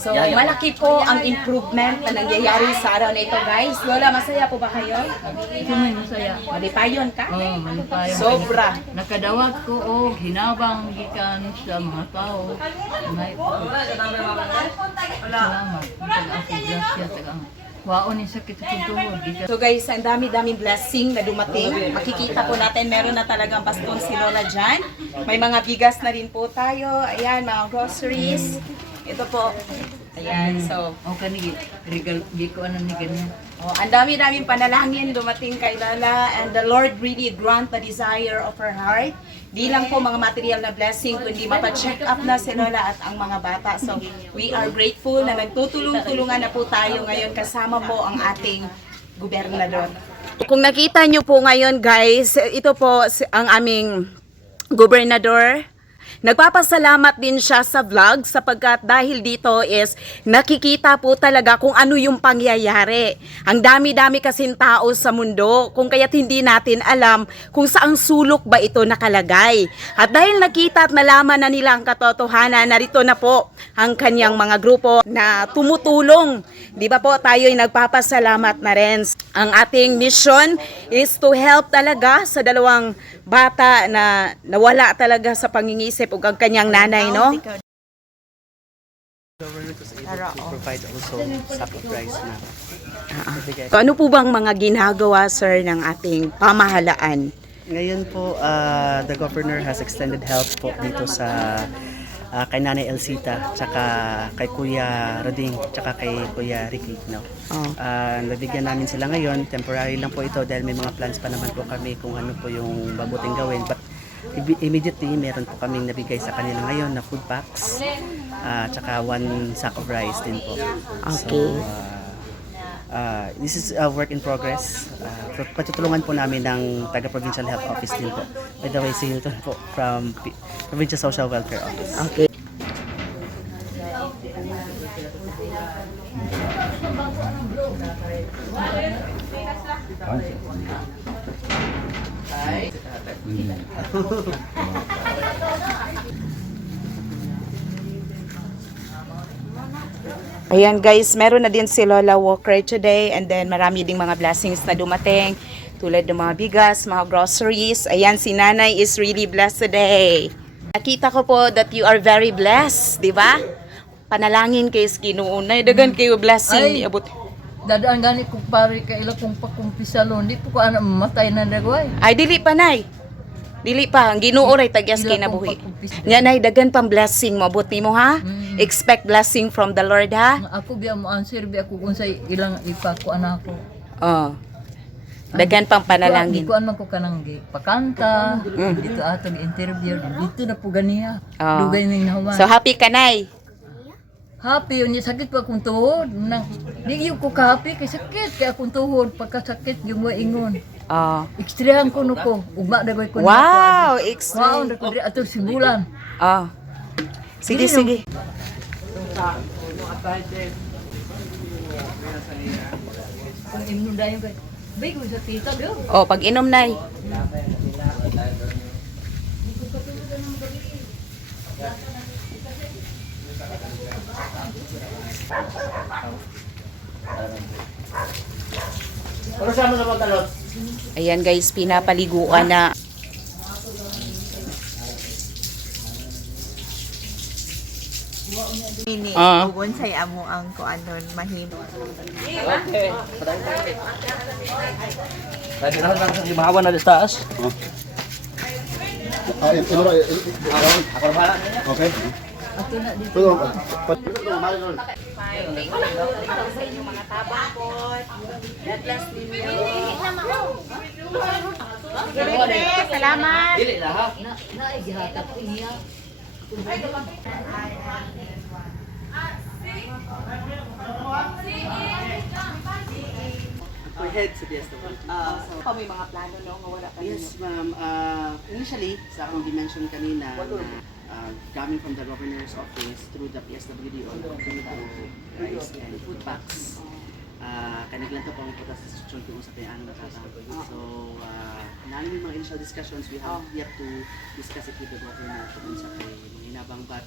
So, malaki po ang improvement na nangyayari sa araw na ito, guys. Lola, masaya po ba kayo? Sumay masaya. Malipayon ka? Oh, malipayon. Sobra. Nakadawat ko og hinabang gikan sa mga tao. May salamat. Tagang ako grasya tagang. Waon ni sakit sa tuhod gikan. So guys, ang dami-daming blessing na dumating. Makikita po natin, meron na talagang baston si Lola dyan. May mga bigas na rin po tayo. Ayan, mga groceries. Ito po. Ayan, so. O kani regal giko ano ni ganyan. Oh, ang dami-daming panalangin dumating kay Lola, and the Lord really grant the desire of her heart. Di lang po mga material na blessing, kundi mapa-check up na si Lola at ang mga bata. So, we are grateful na nagtutulong-tulungan na po tayo ngayon kasama po ang ating gobernador. Kung nakita nyo po ngayon guys, ito po ang aming gobernador. Nagpapasalamat din siya sa vlog sapagkat dahil dito is nakikita po talaga kung ano yung pangyayari. Ang dami-dami kasing tao sa mundo kung kaya't hindi natin alam kung saang sulok ba ito nakalagay. At dahil nakita at nalaman na nila ang katotohanan, narito na po ang kanyang mga grupo na tumutulong. Di ba po tayo'y nagpapasalamat na rin. Ang ating mission is to help talaga sa dalawang bata na nawala talaga sa pangingisip ug ang kanyang nanay, no? Government was able to provide also sack of rice na ibigay. So, ano po bang mga ginagawa, sir, ng ating pamahalaan? Ngayon po, the governor has extended help po dito sa kay Nanay Elsita, tsaka kay Kuya Roding, tsaka kay Kuya Ricky. No? Oh. Nabigyan namin sila ngayon, temporary lang po ito dahil may mga plans pa naman po kami kung ano po yung mabuting gawin. But immediately, meron po kaming nabigay sa kanila ngayon na food packs, tsaka 1 sack of rice din po. Okay. So, this is a work in progress. Patutulungan po namin ng taga-provincial health office din po. By the way, si Hilton po from Provincial Social Welfare Office. Okay. Ayan guys, meron na din si Lola Walker today, and then marami ding mga blessings na dumating tulad ng mga bigas, mga groceries. Ayan, si Nanay is really blessed today. Nakita ko po that you are very blessed, di ba? Panalangin kayo sa Ginoo, dagan kayo blessing. Ay. Abot. Dadaan gani kung pare ka ila kung pakumpisalo, di po ko ana mamatay na dagway. Ay, dili pa, Nay. Dili pa, ang Ginoo ray tagyas kay nabuhi. Nya Nay, dagan pang blessing mo, abot nimo ha? Expect blessing from the Lord ha? Ako biya mo answer biya ko kung sa ilang ipa ko anak ko. Oh. Dagan pang panalangin. Di ko man ko kanang pakanta, dito atong interview, dito na po ganiya. Oh. Dugay ning nahuman. So happy ka, Nay? Happy yun, sakit pa akong tuhod. Di ko ka-happy kay sakit kay akong tuhod. Pagkasakit yung mo ingon. Oh. Ekstrehan ko no ko. Ugma dagway ko. Wow, Wow, extra. dako diri ato sibulan. Oh. Sige, sige. Kung imno dayon kay. Bay ko sa tita do. Oh, pag inom, Nay. Ayan guys, pinapaliguan na. Ini, Ah. ugon say amo ang kuanon mahimo. Tadi na lang sa mahawan na di taas. Okay. Ato na dito. Pero, Sa inyong mga tabakot. God bless ninyo. Salamat. Dili na ha. Na ay gihatag ko niya. For head sa Diaz naman. Pa may mga plano no, nga wala pa Yes, ma'am. Initially, sa akong dimension kanina na coming from the governor's office through the PSWD on rice and food packs. Kaniglan to pang putas sa instruction kung sa kayang nakatapos. So, namin yung mga initial discussions, we have yet to discuss it with the governor kung sa kay hinabang. But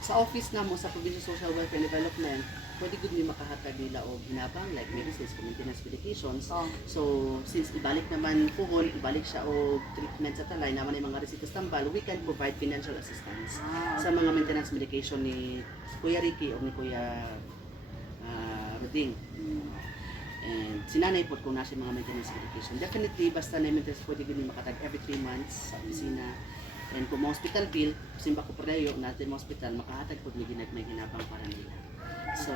sa office na mo sa Provincial Social Welfare and Development, pwede gud mi makahatag nila og hinabang like medicines for maintenance medications. So since ibalik naman puhon, ibalik siya og treatment sa talay naman yung mga resitas tambal, we can provide financial assistance sa mga maintenance medication ni Kuya Ricky o ni Kuya Roding. And sinanay po kung nasa mga maintenance medication. Definitely, basta na maintenance pwede gud mi makatag every 3 months sa opisina. And kung mga hospital bill, simba ko pareho natin mga hospital, makahatag po may hinabang para nila. So,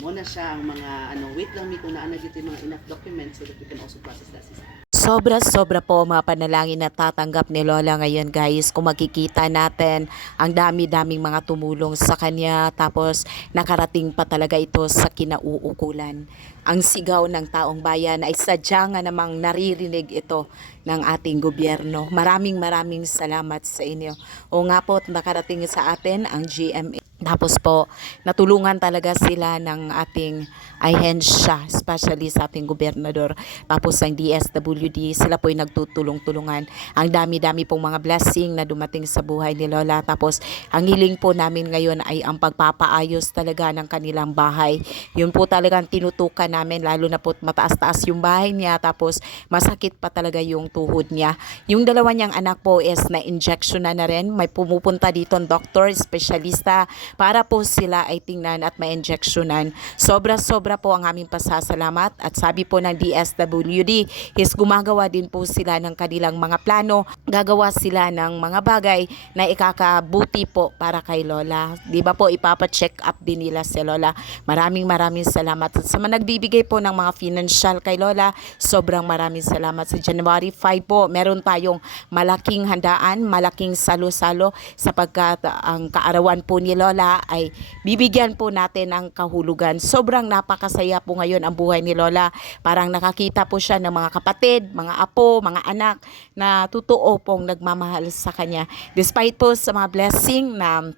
muna siya ang mga, wait lang mi kung naanag ito yung mga enough documents so that we can also process the assistance. Sobra-sobra po mga panalangin na tatanggap ni Lola ngayon guys. Kung makikita natin ang dami-daming mga tumulong sa kanya tapos nakarating pa talaga ito sa kinauukulan. Ang sigaw ng taong bayan ay sadya nga namang naririnig ito ng ating gobyerno. Maraming salamat sa inyo. O nga po nakarating sa atin ang GMA. Tapos po, natulungan talaga sila ng ating ahensya, especially sa ating gobernador. Tapos ang DSWD, sila po ay nagtutulong-tulungan. Ang dami-dami pong mga blessing na dumating sa buhay ni Lola. Tapos ang hiling po namin ngayon ay ang pagpapaayos talaga ng kanilang bahay. Yun po talagang tinutukan namin, lalo na po mataas-taas yung bahay niya. Tapos masakit pa talaga yung tuhod niya. Yung dalawa niyang anak po is na-injection na rin. May pumupunta dito ang doktor, espesyalista, para po sila ay tingnan at ma-injectionan. Sobra-sobra po ang aming pasasalamat at sabi po ng DSWD is gumagawa din po sila ng kanilang mga plano. Gagawa sila ng mga bagay na ikakabuti po para kay Lola. Di ba po ipapa-check up din nila si Lola. Maraming salamat. At sa mga nagbibigay po ng mga financial kay Lola, sobrang maraming salamat. Sa January 5 po, meron tayong malaking handaan, malaking salo-salo sapagkat ang kaarawan po ni Lola ay bibigyan po natin ng kahulugan. Sobrang napakasaya po ngayon ang buhay ni Lola. Parang nakakita po siya ng mga kapatid, mga apo, mga anak na totoo pong nagmamahal sa kanya. Despite po sa mga blessing na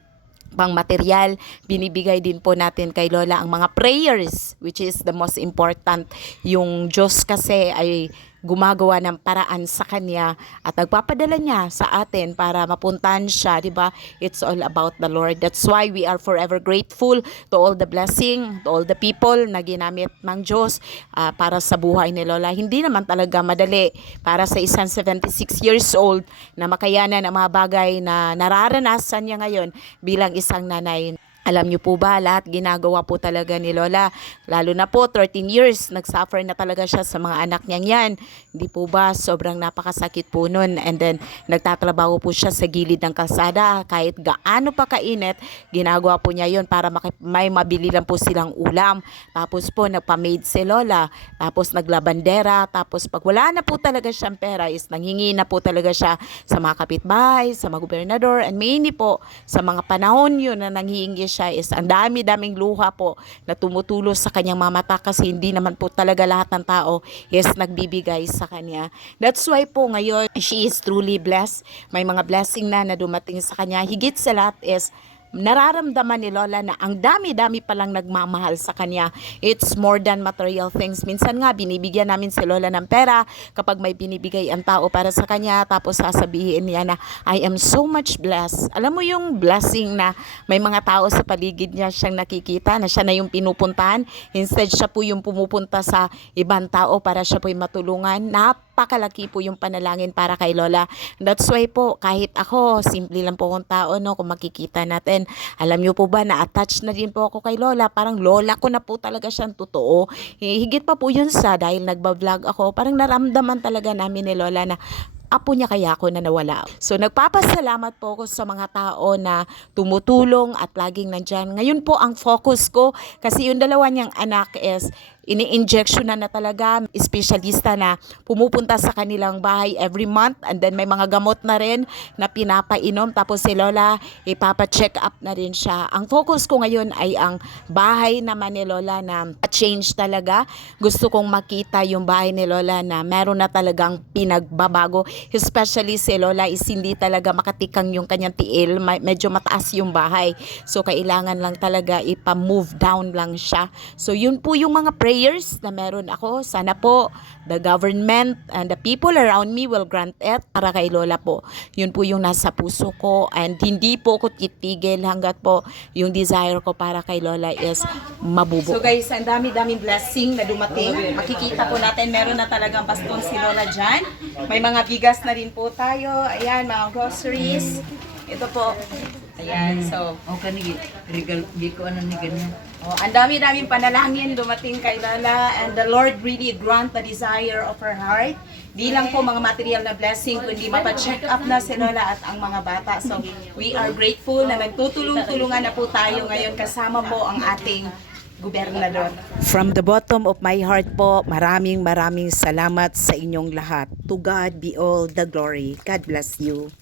pang material, binibigay din po natin kay Lola ang mga prayers, which is the most important. Yung Diyos kasi ay gumagawa ng paraan sa kanya at nagpapadala niya sa atin para mapuntahan siya, di ba? It's all about the Lord. That's why we are forever grateful to all the blessing, to all the people na ginamit ng Diyos para sa buhay ni Lola. Hindi naman talaga madali para sa isang 76 years old na makayanan ang mga bagay na nararanasan niya ngayon bilang isang nanay. Alam niyo po ba, lahat ginagawa po talaga ni Lola. Lalo na po, 13 years, nagsuffer na talaga siya sa mga anak niyang yan. Hindi po ba, sobrang napakasakit po nun. And then, nagtatrabaho po siya sa gilid ng kalsada. Kahit gaano pa kainit, ginagawa po niya yon para may mabili lang po silang ulam. Tapos po, nagpa-maid si Lola. Tapos naglabandera. Tapos pag wala na po talaga siyang pera, is nanghingi na po talaga siya sa mga kapitbahay, sa mga gobernador, and mainly po sa mga panahon yun na nanghihingi siya is ang dami-daming luha po na tumutulos sa kanyang mamata kasi hindi naman po talaga lahat ng tao is nagbibigay sa kanya. That's why po ngayon she is truly blessed. May mga blessing na dumating sa kanya. Higit sa lahat is nararamdaman ni Lola na ang dami-dami palang nagmamahal sa kanya. It's more than material things. Minsan nga, binibigyan namin si Lola ng pera kapag may binibigay ang tao para sa kanya, tapos sasabihin niya na, I am so much blessed. Alam mo yung blessing na may mga tao sa paligid niya siyang nakikita, na siya na yung pinupuntahan. Instead, siya po yung pumupunta sa ibang tao para siya po yung matulungan. Napakalaki po yung panalangin para kay Lola. That's why po, kahit ako, simple lang po akong tao, no, kung makikita natin, alam niyo po ba, na-attach na din po ako kay Lola. Parang Lola ko na po talaga siyang totoo. Higit pa po yun sa dahil nagba-vlog ako, parang naramdaman talaga namin ni Lola na apo niya kaya ako na nawala. So nagpapasalamat po ako sa mga tao na tumutulong at laging nandyan. Ngayon po ang focus ko, kasi yung dalawa niyang anak is ini-injection na talaga, espesyalista na pumupunta sa kanilang bahay every month, and then may mga gamot na rin na pinapainom, tapos si Lola ipapa-check up na rin siya. Ang focus ko ngayon ay ang bahay naman ni Lola na change talaga. Gusto kong makita yung bahay ni Lola na meron na talagang pinagbabago, especially si Lola is hindi talaga makatikang yung kanyang tiil, medyo mataas yung bahay, so kailangan lang talaga ipa-move down lang siya. So yun po yung mga prayer prayers na meron ako. Sana po the government and the people around me will grant it para kay Lola po. Yun po yung nasa puso ko, and hindi po ko titigil hanggat po yung desire ko para kay Lola is mabubo. So guys, ang dami-daming blessing na dumating. Makikita po natin, meron na talagang baston si Lola dyan. May mga bigas na rin po tayo. Ayan, mga groceries. Ito po. Ayan, so O kani regal di ko ano ni ganyan. oh, ang dami-daming panalangin dumating kay Lola, and the Lord really grant the desire of her heart. Di lang po mga material na blessing, kundi mapacheck up na si Lola at ang mga bata. So, we are grateful na nagtutulong-tulungan na po tayo ngayon kasama po ang ating gobernador. From the bottom of my heart po, maraming salamat sa inyong lahat. To God be all the glory. God bless you.